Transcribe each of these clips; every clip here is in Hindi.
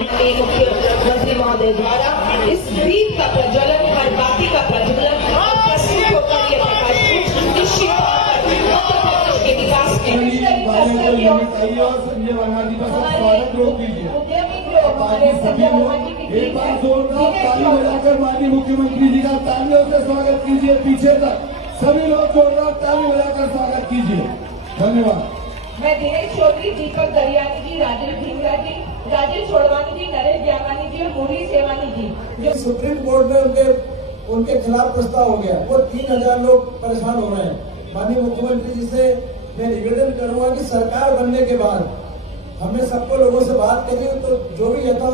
मुख्यमंत्री महोदय द्वारा इस दीप का प्रज्वलन और बाती का प्रज्वलन और प्रस्तुत होकर ये प्रकाश निश्चित के विकास में एक बार जोरदार ताली बजाकर माननीय मुख्यमंत्री जी का तालियों से स्वागत कीजिए। पीछे तक सभी लोग जोरदार ताली बजाकर स्वागत कीजिए। धन्यवाद। मैं दिनेश चौधरी, दीपक दरियानी जी, राजेश ढींगरा जी, राजेश छोड़वानी जी, नरेश ज्ञानी जी और मुरली सेवानी जी जो सुप्रीम कोर्ट में उनके खिलाफ प्रस्ताव हो गया, वो 3000 लोग परेशान हो रहे हैं। माननीय मुख्यमंत्री जी से मैं निवेदन करूंगा कि सरकार बनने के बाद हमने सबको लोगों से बात करी, तो जो भी यथा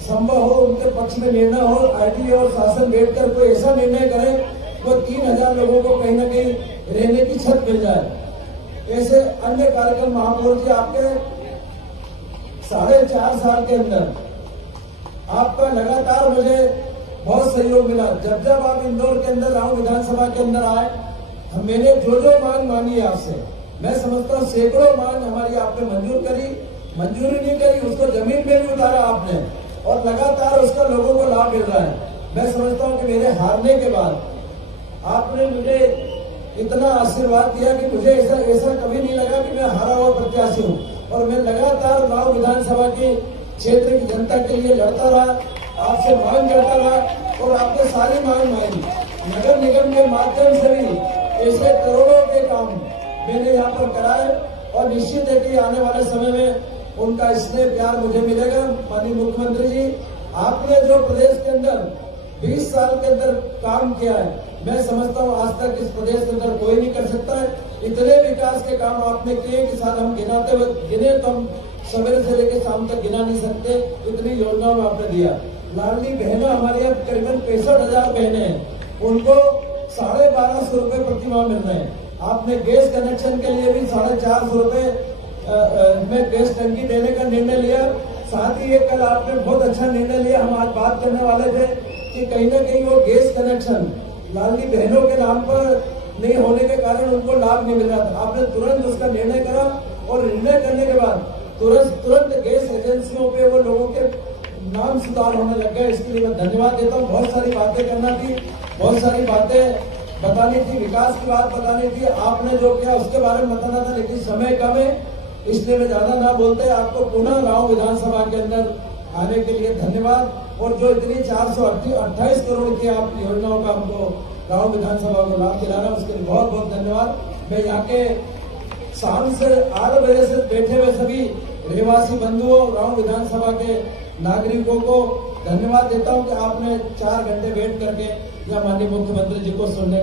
संभव हो उनके पक्ष में निर्णय हो, आरटीए और शासन बैठकर कोई ऐसा निर्णय करे वो 3000 लोगों को कहीं न कहीं रहने की छत मिल जाए। ऐसे अन्य कार्यक्रम महापौर जी आपके 4.5 साल के अंदर आपका लगातार मुझे बहुत सहयोग मिला। जब जब आप इंदौर के अंदर राव विधानसभा के अंदर आए, मैंने जो मांग मांगी आपसे, मैं समझता हूँ सैकड़ों मांग हमारी आपने मंजूरी नहीं करी, उसको जमीन पे भी उतारा आपने और लगातार उसका लोगों को लाभ मिल रहा है। मैं समझता हूँ कि मेरे हारने के बाद आपने मुझे इतना आशीर्वाद दिया कि मुझे ऐसा कभी नहीं लगा कि मैं हारा हुआ प्रत्याशी हूँ, और मैं लगातार राव विधानसभा के क्षेत्र की जनता के लिए लड़ता रहा, आपसे मांग करता रहा और आपने सारी मांग मांगी। नगर निगम के माध्यम से भी ऐसे करोड़ों के काम मैंने यहाँ पर कराए और निश्चित है कि आने वाले समय में उनका स्नेह प्यार मुझे मिलेगा। माननीय मुख्यमंत्री जी, आपने जो प्रदेश के अंदर 20 साल के अंदर काम किया है, मैं समझता हूँ आज तक इस प्रदेश के अंदर कोई नहीं कर सकता है। इतने विकास के काम आपने किए कि साल हम गिने तो हम सवेरे से लेकर शाम तक गिना नहीं सकते, इतनी योजनाओं में आपने दिया। लाडली बहना हमारे यहाँ करीबन 65,000 बहने हैं, उनको 1250 रुपए प्रति माह मिल रहे हैं। आपने गैस कनेक्शन के लिए भी 450 रुपए में गैस टंकी देने का निर्णय लिया। साथ ही ये कल आपने बहुत अच्छा निर्णय लिया, हम आज बात करने वाले थे कि कहीं न कहीं वो गैस कनेक्शन लाडली बहनों के नाम पर नहीं होने के कारण उनको लाभ नहीं मिल रहा था। आपने तुरंत उसका निर्णय करा और निर्णय करने के बाद तुरंत गैस एजेंसियों पे वो लोगों के नाम सुधार होने लग गए। इसके लिए मैं धन्यवाद देता हूँ। बहुत सारी बातें करना थी, बहुत सारी बातें बतानी थी, विकास की बात बतानी थी, आपने जो किया उसके बारे में बताना था, लेकिन समय कम है इसलिए मैं ज्यादा ना बोलते। आपको पुनः राव विधानसभा के अंदर आने के लिए धन्यवाद। और जो इतनी 428 करोड़ की आप योजनाओं का हमको राव विधानसभा को लाभ दिलाना, उसके लिए बहुत बहुत धन्यवाद। मैं यहाँ के शाम से 8 बजे से बैठे हुए सभी रहवासी बंधुओं, राव विधानसभा के नागरिकों को धन्यवाद देता हूँ कि आपने 4 घंटे बैठ करके यहाँ माननीय मुख्यमंत्री जी को सुनने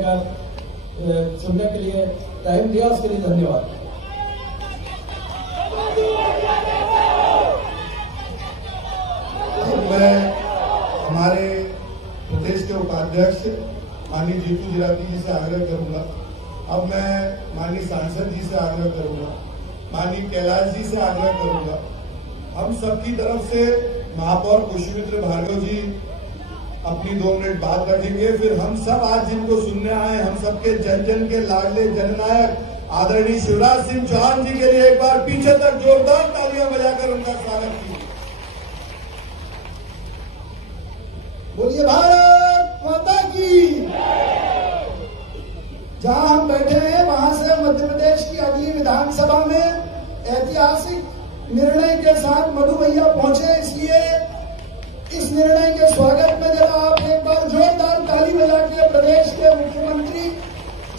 के लिए टाइम दिया, उसके लिए धन्यवाद। मैं हमारे प्रदेश के उपाध्यक्ष माननीय जीतू जिराती जी से आग्रह करूंगा, अब मैं माननीय सांसद जी से आग्रह करूंगा, माननीय कैलाश जी से आग्रह करूंगा, हम सबकी तरफ से महापौर पुष्पमित्र भार्गव जी अपनी 2 मिनट बात रखेंगे। फिर हम सब आज जिनको सुनने आए, हम सबके जन जन के लाडले जननायक आदरणीय शिवराज सिंह चौहान जी के लिए एक बार पीछे तक जोरदार तालियां बजाकर उनका स्वागत कीजिए। बोलिए भारत माता की। जहां हम बैठे हैं वहां से मध्य प्रदेश की अगली विधानसभा में ऐतिहासिक निर्णय के साथ मधु भैया पहुंचे, इसलिए इस निर्णय के स्वागत में जरा आप एक बार जोरदार ताली बजा के प्रदेश के मुख्यमंत्री,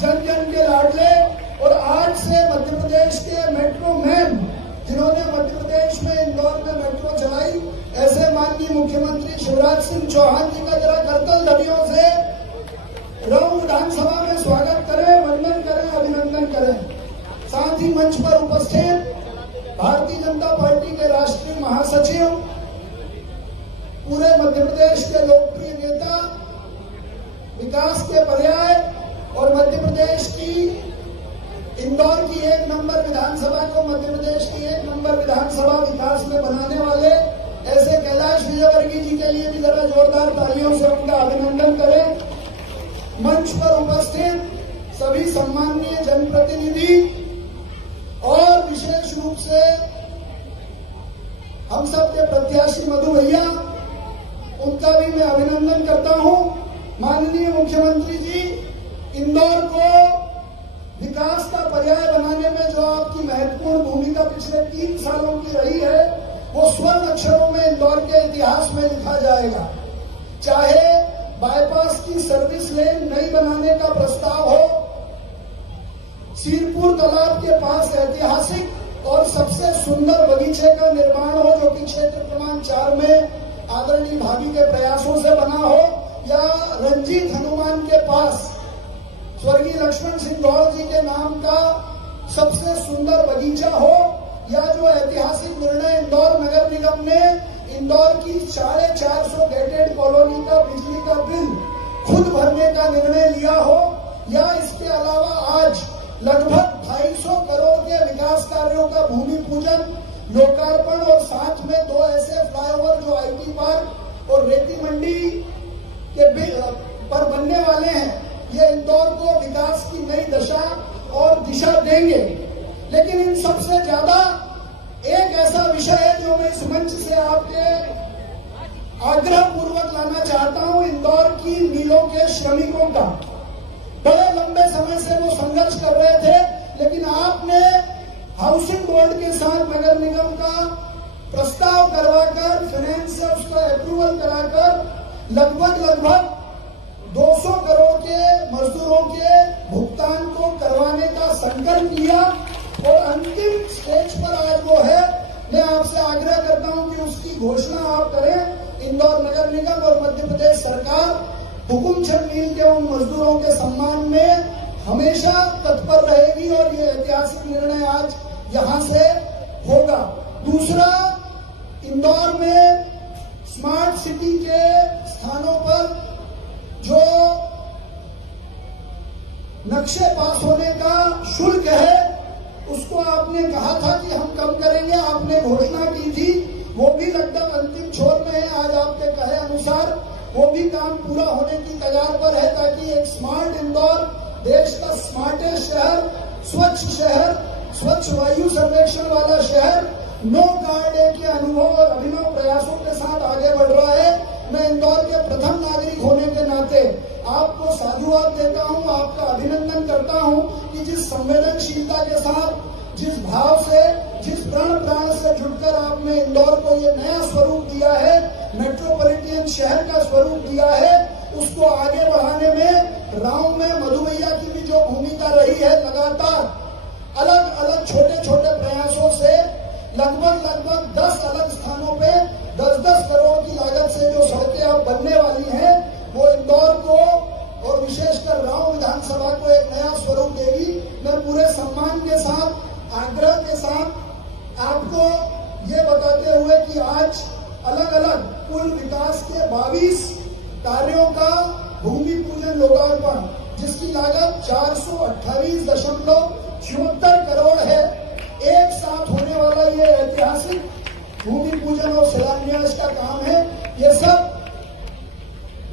जन जन के लाडले और आज से मध्य प्रदेश के मेट्रो मैन, जिन्होंने मध्य प्रदेश में इंदौर में मेट्रो चलाई, ऐसे माननीय मुख्यमंत्री शिवराज सिंह चौहान जी का जरा करतल ध्वनियों से राऊ विधानसभा में स्वागत करें, वंदन करें, अभिनंदन करें। साथ ही मंच पर उपस्थित भारतीय जनता पार्टी के राष्ट्रीय महासचिव, पूरे मध्य प्रदेश के लोकप्रिय नेता, विकास के पर्याय और मध्य प्रदेश की इंदौर की 1 नंबर विधानसभा को मध्य प्रदेश की 1 नंबर विधानसभा विकास में बनाने वाले ऐसे कैलाश विजयवर्गीय जी के लिए भी जरा जोरदार तालियों से उनका अभिनंदन करें। मंच पर उपस्थित सभी सम्माननीय जनप्रतिनिधि और विशेष रूप से हम सब के प्रत्याशी मधु भैया, उनका भी मैं अभिनंदन करता हूं। माननीय मुख्यमंत्री जी, इंदौर को विकास का पर्याय बनाने में जो आपकी महत्वपूर्ण भूमिका पिछले 3 सालों की रही है, वो स्वर्ण अक्षरों में इंदौर के इतिहास में लिखा जाएगा। चाहे बाईपास की सर्विस लेन नई बनाने का प्रस्ताव हो, सीरपुर तालाब के पास ऐतिहासिक और सबसे सुंदर बगीचे का निर्माण हो, जो कि क्षेत्र क्रमांक 4 में आदरणीय भाभी के प्रयासों से बना हो, या रंजीत हनुमान के पास स्वर्गीय लक्ष्मण सिंह गौर जी के नाम का सबसे सुंदर बगीचा हो, या जो ऐतिहासिक निर्णय इंदौर नगर निगम ने इंदौर की 450 गेटेड कॉलोनी का बिजली का बिल खुद भरने का निर्णय लिया हो, या इसके अलावा आज लगभग 250 करोड़ के विकास कार्यों का भूमि पूजन, लोकार्पण और साथ में 2 ऐसे फ्लाईओवर जो आईटी पार्क और रेती मंडी के पर बनने वाले हैं, ये इंदौर को विकास की नई दशा और दिशा देंगे। लेकिन इन सबसे ज्यादा एक ऐसा विषय है जो मैं इस मंच से आपके आग्रह पूर्वक लाना चाहता हूं, इंदौर की मिलों के श्रमिकों का। बड़े लंबे समय से वो संघर्ष कर रहे थे, लेकिन आपने हाउसिंग बोर्ड के साथ नगर निगम का प्रस्ताव करवाकर, फाइनेंस से उसका अप्रूवल कराकर लगभग 200 करोड़ के मजदूरों के भुगतान को करवाने का संकल्प लिया और अंतिम स्टेज पर आज वो है। मैं आपसे आग्रह करता हूं कि उसकी घोषणा आप करें। इंदौर नगर निगम और मध्य प्रदेश सरकार हुकुमचंद मील के उन मजदूरों के सम्मान में हमेशा तत्पर रहेगी और ये ऐतिहासिक निर्णय आज यहां से होगा। दूसरा, इंदौर में स्मार्ट सिटी के स्थानों पर जो नक्शे पास होने का शुल्क है, उसको आपने कहा था कि हम कम करेंगे, आपने घोषणा की थी, वो भी लगभग अंतिम छोर में है। आज आपके कहे अनुसार वो भी काम पूरा होने की कगार पर है, ताकि एक स्मार्ट इंदौर, देश का स्मार्टेस्ट शहर, स्वच्छ वायु सर्वेक्षण वाला शहर, नो कार डे के अनुभव और अभिनव प्रयासों के साथ आगे बढ़ रहा है। मैं इंदौर के प्रथम नागरिक होने के नाते आपको साधुवाद देता हूं, आपका अभिनंदन करता हूं कि जिस संवेदनशीलता के साथ, जिस भाव से, जिस प्राण से जुड़कर आपने इंदौर को ये नया स्वरूप दिया है, मेट्रोपॉलिटन शहर का स्वरूप दिया है, उसको आगे बढ़ाने में राव में मधु भैया की भी जो भूमिका रही है, लगातार अलग अलग छोटे छोटे प्रयासों से लगभग 10 अलग स्थानों पे 10-10 करोड़ की लागत से जो सड़कें अब बनने वाली हैं, वो इंदौर को और विशेषकर राव विधानसभा को एक नया स्वरूप देगी। मैं पूरे सम्मान के साथ, आग्रह के साथ आपको ये बताते हुए कि आज अलग अलग कुल विकास के 22 कार्यों का भूमि पूजन लोकार्पण, जिसकी लागत 428.76 करोड़ है, एक साथ होने वाला ये ऐतिहासिक भूमि पूजन और शिलान्यास का काम है। ये सब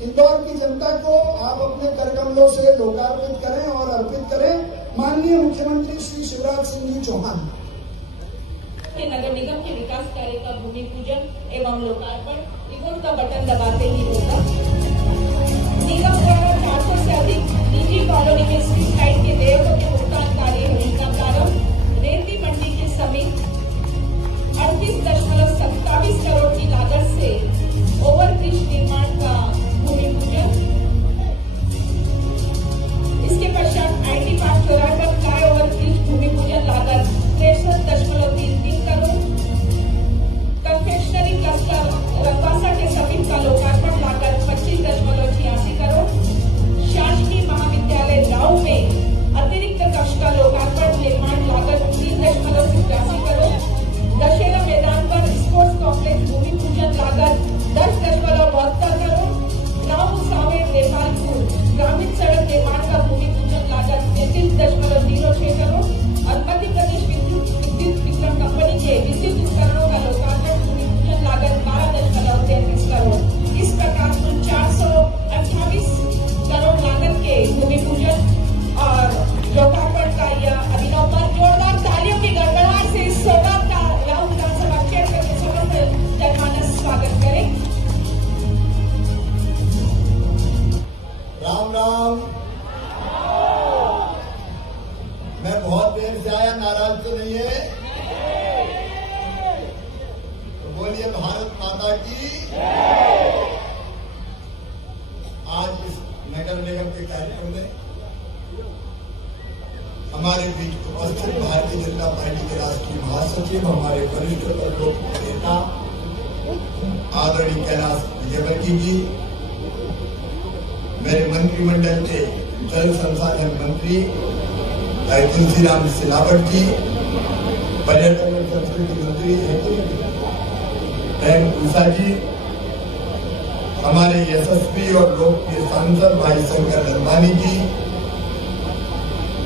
इंदौर की जनता को आप अपने कर कमलों से लोकार्पित करें और अर्पित करें। माननीय मुख्यमंत्री श्री शिवराज सिंह जी चौहान के नगर निगम के विकास कार्य का भूमि पूजन एवं लोकार्पण रिमोट का बटन दबाते ही होगा। निगम द्वारा 400 से अधिक निजी कॉलोनी में स्ट्रीट लाइट के देयकों के भुगतान कार्य होने का प्रारंभ रेवती मंडी के समीप 38.27 करोड़ की लागत से ओवरब्रिज निर्माण का भूमि पूजन। इसके पश्चात IT पार्क चौराहे पर फ्लाईओवर ब्रिज भूमि पूजन लागत 63.33 करोड़। कन्फेक्शनरी क्लस्टर रंगवासा के समीप का लोकार्पण लागत 25.86 करोड़। शासकीय महाविद्यालय राव में अतिरिक्त कक्ष का लोकार्पण निर्माण लागत 3.87 करोड़। दशहरा मैदान पर स्पोर्ट्स कॉम्प्लेक्स भूमि पूजन लागत 10.72 करोड़। राव सावे नेपालपुर ग्रामीण सड़क निर्माण का भूमि पूजन लागत 33.06 करोड़ और मध्य प्रदेश विद्युत वितरण कंपनी के विद्युत उपकरणों का लोकार्पण भूमि पूजन लागत 12.33 करोड़। इस प्रकार कुल 428 करोड़ लागत के भूमि पूजन और लोकार्पण का यह अभिनव पर जोरदार तालियों की गड़गड़ाहट से इस सौगात का राव विधानसभा क्षेत्र के समस्त जनमानस स्वागत करें। राम राम। मैं बहुत देर से आया, नाराज तो नहीं है? तो बोलिए भारत माता की। आज इस नगर निगम के कार्यक्रम में हमारे बीच उपस्थित भारतीय जनता पार्टी के राष्ट्रीय महासचिव, हमारे वरिष्ठ लोकप्रिय नेता आदरणीय कैलाश विजयवर्गीय जी, मेरे मंत्रिमंडल के जल संसाधन मंत्री तुलसीराम सिलावट जी, पर्यटन और संस्कृति मंत्री बहन उषा जी, हमारे यशस्वी और लोकप्रिय सांसद भाई शंकर नंदवानी जी,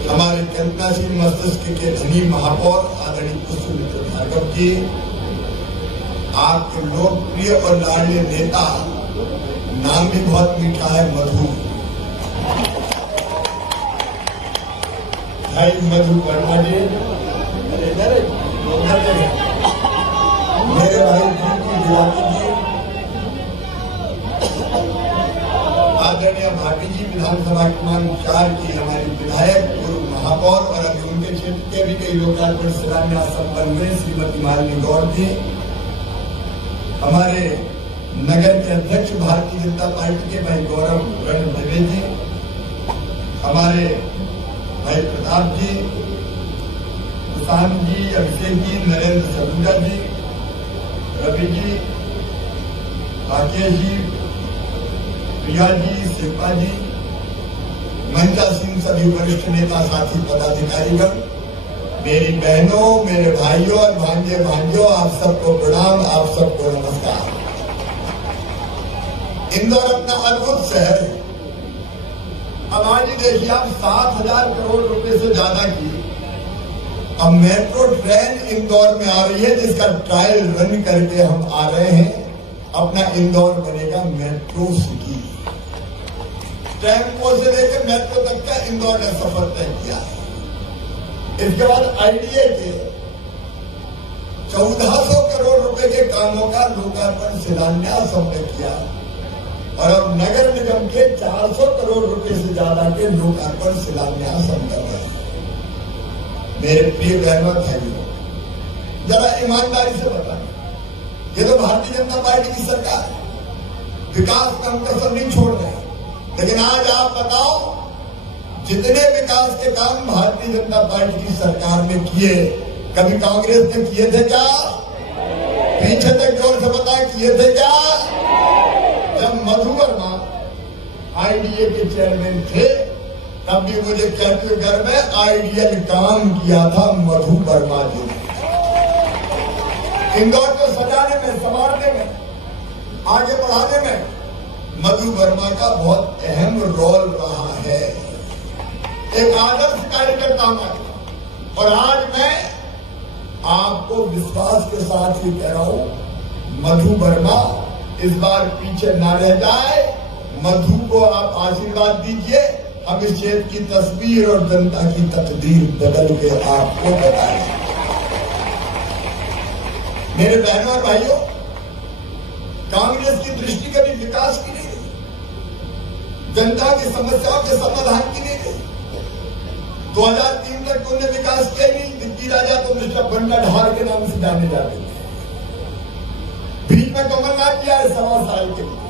हमारे कल्पनाशील मस्तिष्क के धनी महापौर आदरणीय पुष्पमित्र भार्गव जी, आपके लोकप्रिय और लाडले नेता, नाम भी बहुत मीठा है, मधु भाई मधु वर्मा जी, मेरे भाई जी दिवाली जी, आदरणीय भाटी जी, विधानसभा क्रमांक 4 की हमारी विधायक, पूर्व महापौर और अभी उनके क्षेत्र के भी कई लोकार्पण शिलान्यास संपन्न हुए, श्रीमती मालिनी गौड़ जी, हमारे नगर के अध्यक्ष भारतीय जनता पार्टी के भाई गौरव रणदवे जी, हमारे भाई प्रताप जी, सुशांत जी, अभिषेक जी, नरेंद्र सलूजा जी, रवि जी, राकेश जी, प्रिया जी, शिल्पा जी, मंजा सिंह, सभी वरिष्ठ नेता साथी पदाधिकारीगण, मेरी बहनों, मेरे भाइयों और भांजे भांजों, आप सबको प्रणाम, आप सबको नमस्कार। इंदौर अपना अद्भुत शहर है। अब आज देखिए आप 7,000 करोड़ रुपए से ज्यादा की अब मेट्रो ट्रेन इंदौर में आ रही है, जिसका ट्रायल रन करके हम आ रहे हैं। अपना इंदौर बनेगा मेट्रो सिटी। टेम्पो से लेकर मेट्रो तक का इंदौर ने सफर तय किया है। इसके बाद आईडीए के 1400 करोड़ रुपए के कामों का लोकार्पण शिलान्यास हमने किया और अब नगर निगम के 400 करोड़ रुपए से ज्यादा के लोकार्पण शिलान्यास हम कर रहे हैं। मेरे प्रिय बहनों भाइयों, जरा ईमानदारी से बताएं, ये तो भारतीय जनता पार्टी की सरकार है, विकास का हम कसर नहीं छोड़ रहे, लेकिन आज आप बताओ, जितने विकास के काम भारतीय जनता पार्टी की सरकार ने किए, कभी कांग्रेस ने किए थे क्या? पीछे तक जोर से बताएं, किए थे क्या? जब मधु वर्मा आईडीए के चेयरमैन थे, तब भी मुझे कहते घर में आइडियल काम किया था मधु वर्मा जी ने। इंदौर को सजाने में, संवारने में, आगे बढ़ाने में मधु वर्मा का बहुत अहम रोल रहा है। एक आदर्श कार्यकर्ता में, और आज मैं आपको विश्वास के साथ ही कह रहा हूं, मधु वर्मा इस बार पीछे न रह जाए। मधु को आप आशीर्वाद दीजिए, हम इस क्षेत्र की तस्वीर और जनता की तकदीर बदल के आपको बताएं। मेरे बहनों और भाइयों, कांग्रेस की दृष्टि कभी विकास की नहीं रही, जनता की समस्याओं के समाधान की नहीं रही। 2003 तक उन्होंने विकास किया नहीं। दिग्गी राजा तो मिस्टर बंडा ढाल के नाम से जाने जाते थे। बीच में कमलनाथ जी आए 1.25 साल के लिए।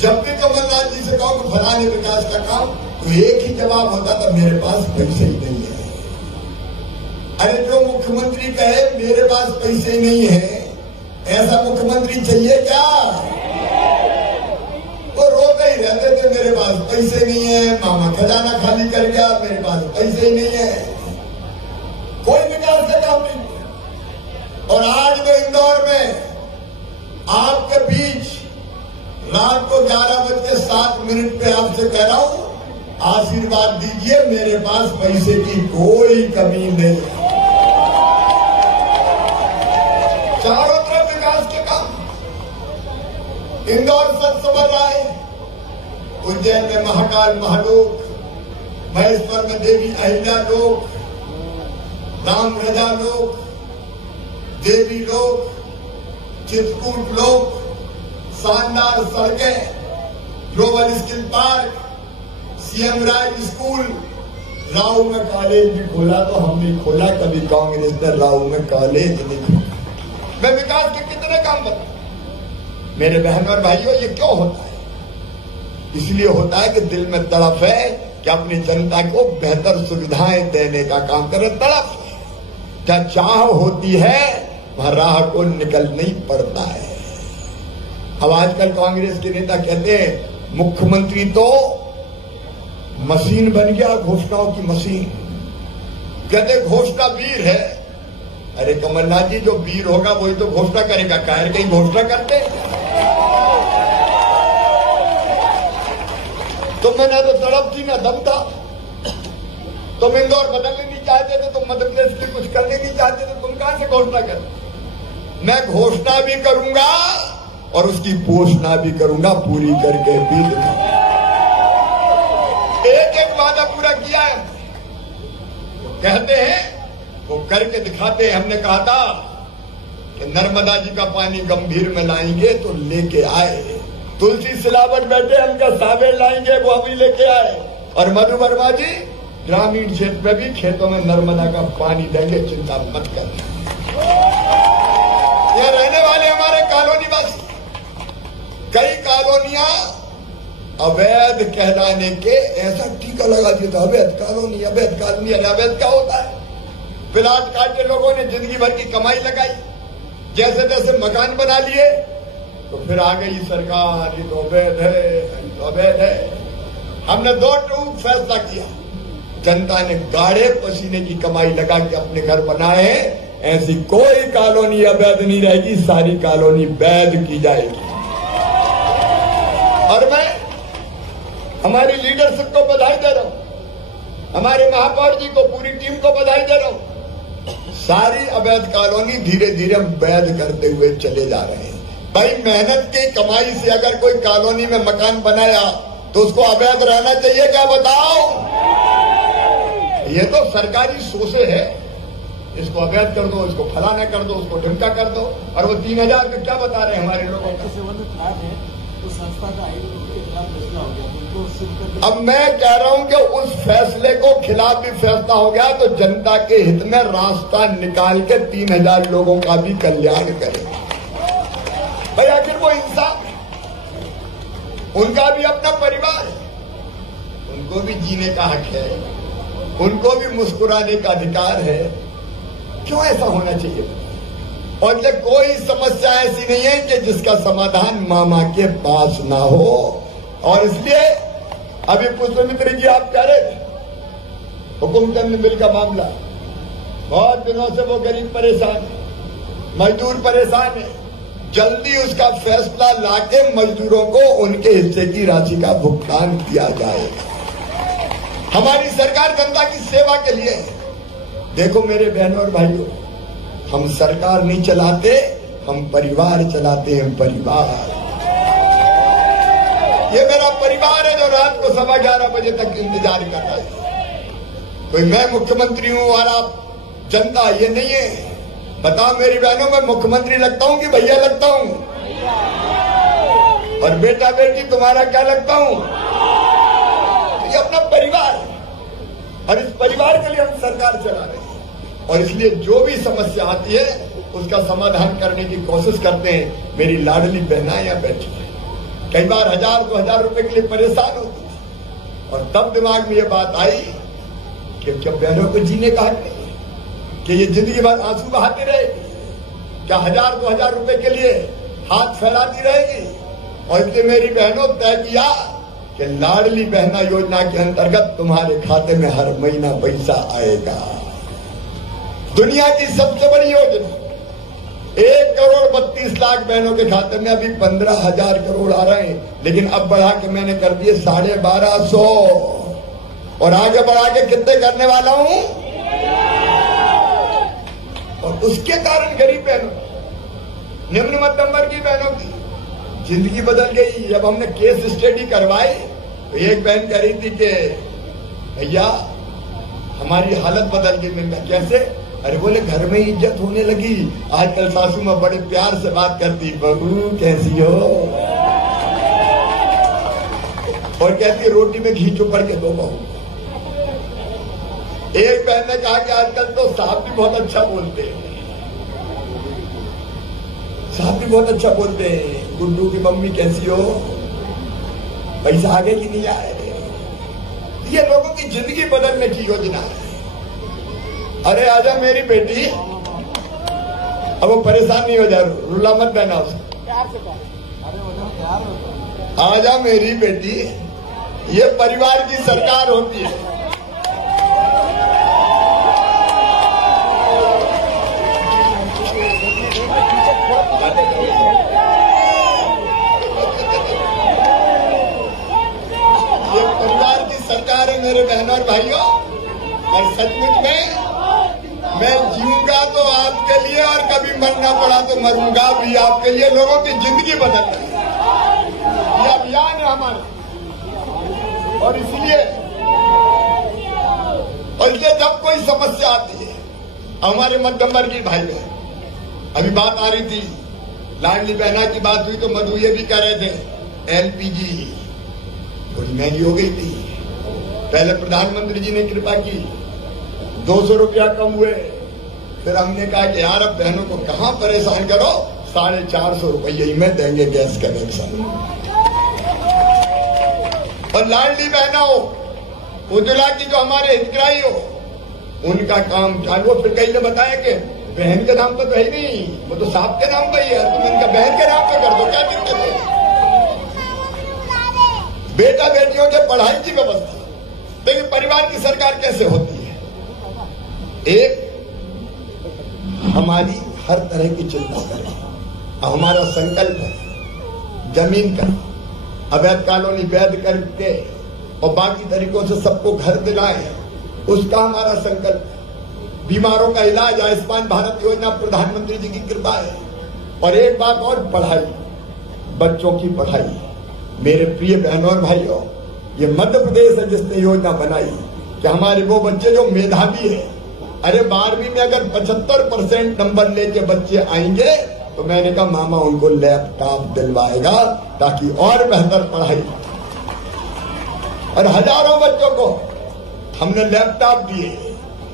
जब भी कमलनाथ जी से कहो कि फलाने विकास का काम, तो एक ही जवाब होता था, मेरे पास पैसे ही नहीं है। अरे जो मुख्यमंत्री कहे मेरे पास पैसे नहीं है, ऐसा मुख्यमंत्री चाहिए क्या? वो रोते ही रहते थे, मेरे पास पैसे नहीं है, मामा खजाना खाली कर गया, मेरे पास पैसे ही नहीं है। कोई विकास का काम नहीं। और आज मैं इंदौर में आपके बीच रात को 11:07 पे आपसे कह रहा हूं, आशीर्वाद दीजिए, मेरे पास पैसे की कोई कमी नहीं। चारों तरफ विकास के काम। इंदौर सब संभल रहा है। उज्जैन में महाकाल महालोक, महेश्वर में देवी अहिल्या लोक, राम रजा लोक, देवी लोक, चित्रकूट लोक, शानदार सड़कें, global skill park, CM right school, Rao में कॉलेज भी खोला। तो हमने खोला, कभी कांग्रेस ने राव में कॉलेज नहीं खोला। मैं विकास के कितने काम बताऊं? मेरे बहन और भाइयों, ये क्यों होता है? इसलिए होता है कि दिल में तड़प है कि अपनी जनता को बेहतर सुविधाएं देने का काम करें। तड़प जहां चाह होती है वहां राह को निकलना ही पड़ता है। अब आजकल कांग्रेस के नेता कहते हैं मुख्यमंत्री तो मशीन बन गया, घोषणाओं की मशीन। कहते घोषणा वीर है। अरे कमलनाथ जी, जो वीर होगा वही तो घोषणा करेगा, काहे कहीं घोषणा करते। तुम में ना तो तड़प थी ना दम था। तुम इंदौर बदलने नहीं चाहते थे, तुम मध्य प्रदेश के कुछ करने नहीं चाहते थे, तुम कहां से घोषणा कर? मैं घोषणा भी करूंगा और उसकी पोषणा भी करूंगा, पूरी करके भी दिखाऊंगा। एक एक वादा पूरा किया है। कहते हैं वो करके दिखाते हैं। हमने कहा था कि नर्मदा जी का पानी गंभीर में लाएंगे तो लेके आए। तुलसी सिलावट बैठे हमका सावेर लाएंगे, वो अभी लेके आए। और मधु वर्मा जी ग्रामीण क्षेत्र में भी खेतों में नर्मदा का पानी देंगे, चिंता मत कर। यह रहने वाले हमारे कॉलोनी वासी, कई कॉलोनियां अवैध कहलाने के ऐसा टीका लगा दिया था, अवैध कॉलोनी, अवैध कॉलोनी। अवैध क्या होता है? प्लाट काट के लोगों ने जिंदगी भर की कमाई लगाई, जैसे तैसे मकान बना लिए, तो फिर आ गई सरकार, ये तो अवैध है, ये तो अवैध है। हमने 2 टूक फैसला किया। जनता ने गाढ़े पसीने की कमाई लगा के अपने घर बनाए हैं। ऐसी कोई कॉलोनी अवैध नहीं रहेगी, सारी कॉलोनी वैध की जाएगी। और मैं हमारी लीडरशिप को बधाई दे रहा हूं, हमारे महापौर जी को, पूरी टीम को बधाई दे रहा हूं। सारी अवैध कॉलोनी धीरे धीरे हम वैध करते हुए चले जा रहे हैं। भाई, मेहनत की कमाई से अगर कोई कॉलोनी में मकान बनाया तो उसको अवैध रहना चाहिए क्या? बताओ। ये तो सरकारी सोचे है, इसको अवैध कर दो, इसको फलाना कर दो, उसको ढिमका कर दो। और वो 3000 में क्या बता रहे हैं हमारे लोगों का? संस्था का फैसला हो गया। अब मैं कह रहा हूं कि उस फैसले को खिलाफ भी फैसला हो गया तो जनता के हित में रास्ता निकाल के 3000 लोगों का भी कल्याण करें। भाई, आखिर वो इंसान, उनका भी अपना परिवार है, उनको भी जीने का हक है, उनको भी मुस्कुराने का अधिकार है। क्यों ऐसा होना चाहिए? और ये कोई समस्या ऐसी नहीं है कि जिसका समाधान मामा के पास ना हो। और इसलिए अभी पुष्पमित्र जी आप कह रहे थे हुकुमचंद मिल का मामला, बहुत दिनों से वो गरीब परेशान है, मजदूर परेशान है। जल्दी उसका फैसला लाके मजदूरों को उनके हिस्से की राशि का भुगतान किया जाए। हमारी सरकार जनता की सेवा के लिए है। देखो मेरे बहनों और भाइयों, हम सरकार नहीं चलाते, हम परिवार चलाते हैं। परिवार ये मेरा परिवार है जो रात को 11:15 बजे तक इंतजार कर रहा है। कोई मैं मुख्यमंत्री हूं और आप जनता, ये नहीं है। बताओ मेरी बहनों, मैं मुख्यमंत्री लगता हूं कि भैया लगता हूं? और बेटा बेटी तुम्हारा क्या लगता हूं? ये अपना परिवार है और इस परिवार के लिए हम सरकार चला रहे हैं और इसलिए जो भी समस्या आती है उसका समाधान करने की कोशिश करते हैं। मेरी लाडली बहना यहाँ बैठी है, कई बार 1000-2000 रुपए के लिए परेशान होती थी और तब दिमाग में ये बात आई कि क्या बहनों को जीने का हक नहीं है कि ये जिंदगी भर आंसू बहाती रहेगी? क्या 1000-2000 रुपए के लिए हाथ फैलाती रहेगी? और इसलिए मेरी बहनों तय किया कि लाडली बहना योजना के अंतर्गत तुम्हारे खाते में हर महीना पैसा आएगा। दुनिया की सबसे बड़ी योजना, 1,32,00,000 बहनों के खाते में अभी 15,000 करोड़ आ रहे हैं, लेकिन अब बढ़ा के मैंने कर दिए 1250 और आगे बढ़ा के कितने करने वाला हूं। और उसके कारण गरीब बहनों, निम्न मध्यम वर्ग की बहनों की जिंदगी बदल गई। जब हमने केस स्टडी करवाई तो एक बहन कह रही थी कि भैया हमारी हालत बदल गई। मैं कैसे? अरे बोले घर में इज्जत होने लगी, आजकल सासू मां बड़े प्यार से बात करती, बहू कैसी हो, और कहती रोटी में घी चुपड़ के दो बहू। एक बहन ने कहा कि आजकल तो साहब भी बहुत अच्छा बोलते हैं, साहब भी बहुत अच्छा बोलते हैं, गुड्डू की मम्मी कैसी हो, पैसा आगे की नहीं आए। ये लोगों की जिंदगी बदलने की योजना है। अरे आजा मेरी बेटी, अब वो परेशान नहीं हो जा, रुला मत बहना उसको। आजा मेरी बेटी, ये परिवार की सरकार होती है। ये परिवार की सरकार है मेरे बहनों और भाइयों, और सचमुच में मैं जीऊंगा तो आपके लिए और कभी मरना पड़ा तो मरूंगा भी आपके लिए। लोगों की जिंदगी बदल रही है, ये अभियान है हमारा। और इसलिए जब कोई समस्या आती है, हमारे मध्यम वर्गीय भाई बहन, अभी बात आ रही थी, लाडली बहना की बात हुई तो मधु ये भी कह रहे थे एलपीजी थोड़ी महंगी हो गई थी। पहले प्रधानमंत्री जी ने कृपा की, 200 रुपया कम हुए, फिर हमने कहा कि यार अब बहनों को कहां परेशान करो, 450 रुपये ही में देंगे गैस कनेक्शन। और लाडली बहना हो, उज्ज्वला की जो हमारे हितग्राही हो, उनका काम चालू। फिर कई ने बताया कि बहन के नाम पर तो है नहीं, वो तो साहब के नाम पर ही है, तुम इनका बहन के नाम पर कर दो, क्या दिक्कत है। बेटा बेटियों के पढ़ाई की व्यवस्था देखिए, परिवार की सरकार कैसे होती है। एक, हमारी हर तरह की चिंता करें, हमारा संकल्प है जमीन का अवैध कॉलोनी वैध करके और बाकी तरीकों से सबको घर दिलाएं, उसका हमारा संकल्प है। बीमारों का इलाज, आयुष्मान भारत योजना प्रधानमंत्री जी की कृपा है। और एक बात और, पढ़ाई, बच्चों की पढ़ाई। मेरे प्रिय बहनों और भाइयों, ये मध्य प्रदेश है जिसने योजना बनाई कि हमारे वो बच्चे जो मेधावी है, अरे 12वीं में अगर 75% नंबर लेके बच्चे आएंगे तो मैंने कहा मामा उनको लैपटॉप दिलवाएगा ताकि और बेहतर पढ़ाई। और हजारों बच्चों को हमने लैपटॉप दिए।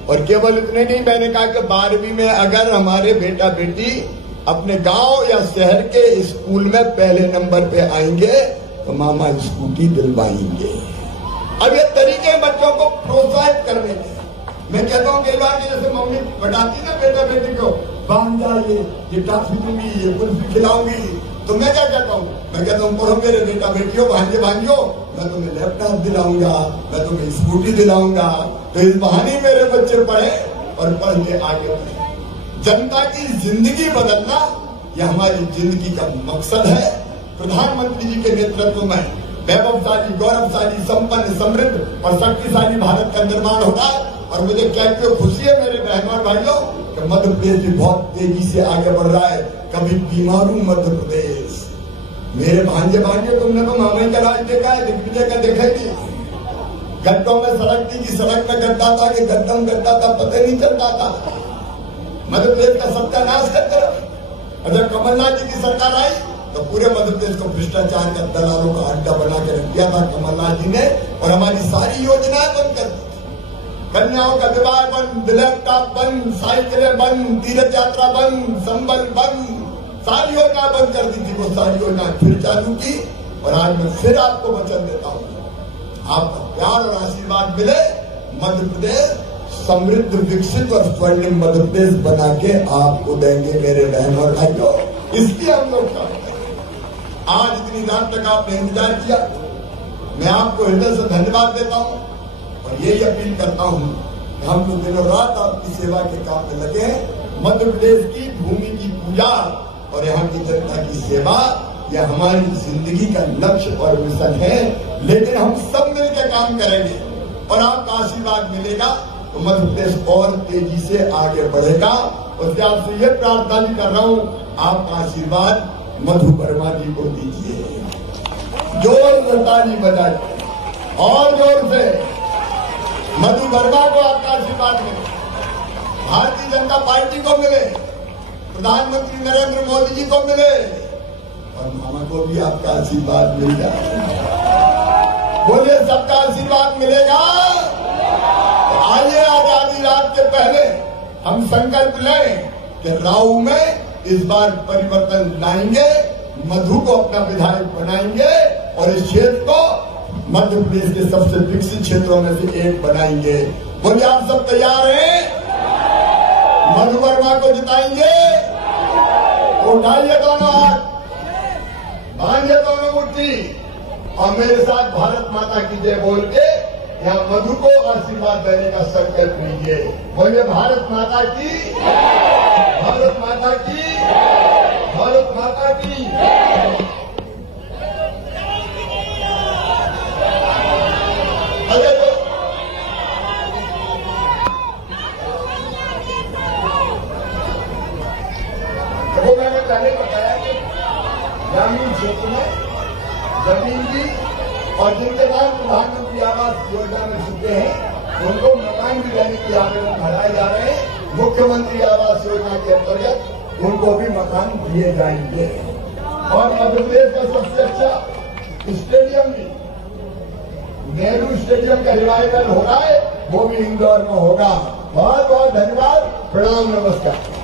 और केवल इतने नहीं, मैंने कहा कि 12वीं में अगर हमारे बेटा बेटी अपने गांव या शहर के स्कूल में पहले नंबर पे आएंगे तो मामा स्कूटी दिलवाएंगे। अब ये तरीके बच्चों को प्रोत्साहित करने के। मैं कहता हूँ कई बार जैसे मम्मी बताती ना बेटा बेटी को, बांध जाइए, ये टॉफी दूंगी, ये कुल्फी खिलाऊंगी, तो मैं क्या कहता हूँ, मैं कहता हूँ पढ़ो मेरे बेटा बेटियों, भांजे भांजियों, मैं तुम्हें लैपटॉप दिलाऊंगा, मैं तुम्हें स्कूटी दिलाऊंगा। तो इस बहाने मेरे बच्चे पढ़े और पढ़ के आगे बढ़े। जनता की जिंदगी बदलना यह हमारी जिंदगी का मकसद है। प्रधानमंत्री जी के नेतृत्व में वैभवशाली, गौरवशाली, संपन्न, समृद्ध और शक्तिशाली भारत का निर्माण होगा। और मुझे कहते खुशी है मेरे बहनों और भाइयों कि मध्य प्रदेश भी बहुत तेजी से आगे बढ़ रहा है। कभी बीमारू मध्य प्रदेश, मेरे भांजे तुमने तो मामई का राज देखा है, दिग्विजय का देखा ही नहीं। गड्ढों में सड़क थी कि सड़क में गड्ढा था कि गड्ढा में गड्ढा था, पता नहीं चलता था। मध्य प्रदेश का सत्यानाश करते रहे। जब कमलनाथ जी की सरकार आई तो पूरे मध्य प्रदेश को भ्रष्टाचार का दलालों का अड्डा बना के रख दिया था कमलनाथ जी ने, और हमारी सारी योजनाएं बंद कर दी। कन्याओं का विवाह बंद, लैपटॉप बंद, साइकिलें बंद, तीर्थ यात्रा बंद, संबल बंद, सारी योजना बंद कर दी थी। वो सारी योजना फिर चालू की, और आज मैं फिर आपको वचन देता हूँ, आपका प्यार और आशीर्वाद मिले, मध्य प्रदेश समृद्ध, विकसित और स्वर्णिम मध्य प्रदेश बना के आपको देंगे मेरे बहन और भाइयों। इसलिए हम लोग काम करें। आज इतनी रात तक आपने इंतजार किया, मैं आपको हृदय से धन्यवाद देता हूँ, और यही अपील करता हूँ कि हम लोग दिनों रात आपकी सेवा के काम में लगे हैं। मध्य प्रदेश की भूमि की पूजा और यहाँ की जनता की सेवा, यह हमारी जिंदगी का लक्ष्य और मिशन है। लेकिन हम सब मिलकर काम करेंगे और आपका आशीर्वाद मिलेगा तो मध्य प्रदेश और तेजी से आगे बढ़ेगा। उसके आपसे ये प्रार्थना भी कर रहा हूँ, आपका आशीर्वाद मधु वर्मा जी को दीजिए। जोर से ताली बजाइए और जोर से मधु वर्मा को आपका आशीर्वाद मिले, भारतीय जनता पार्टी को मिले, प्रधानमंत्री नरेंद्र मोदी जी को मिले, और मामा को भी आपका आशीर्वाद मिल जाए। बोले सबका आशीर्वाद मिलेगा। आइए आजादी रात के पहले हम संकल्प लें कि राऊ में इस बार परिवर्तन लाएंगे, मधु को अपना विधायक बनाएंगे, और इस क्षेत्र को मध्य प्रदेश के सबसे विकसित क्षेत्रों में से एक बनाएंगे। बोलिए आप सब तैयार हैं? मधु वर्मा को जिताएंगे तो उठाइए दोनों हाथ, बांधिए दोनों मुट्ठी, और मेरे साथ भारत माता की जय बोल के यहाँ मधु को आशीर्वाद देने का संकल्प लीजिए। बोलिए भारत माता की, भारत माता की, भारत माता की। तो मैंने पहले बताया कि ग्रामीण क्षेत्र में जमीन की, और जिनके नाम प्रधानमंत्री आवास योजना में चुके हैं उनको मकान भी देने के आवेदन भराए जा रहे हैं। मुख्यमंत्री आवास योजना के अंतर्गत उनको भी मकान दिए जाएंगे। और मध्य प्रदेश का सबसे अच्छा स्टेडियम भी, नेहरू स्टेडियम का रिवाइवल हो रहा है, वो भी इंदौर में होगा। बहुत बहुत धन्यवाद, प्रणाम, नमस्कार।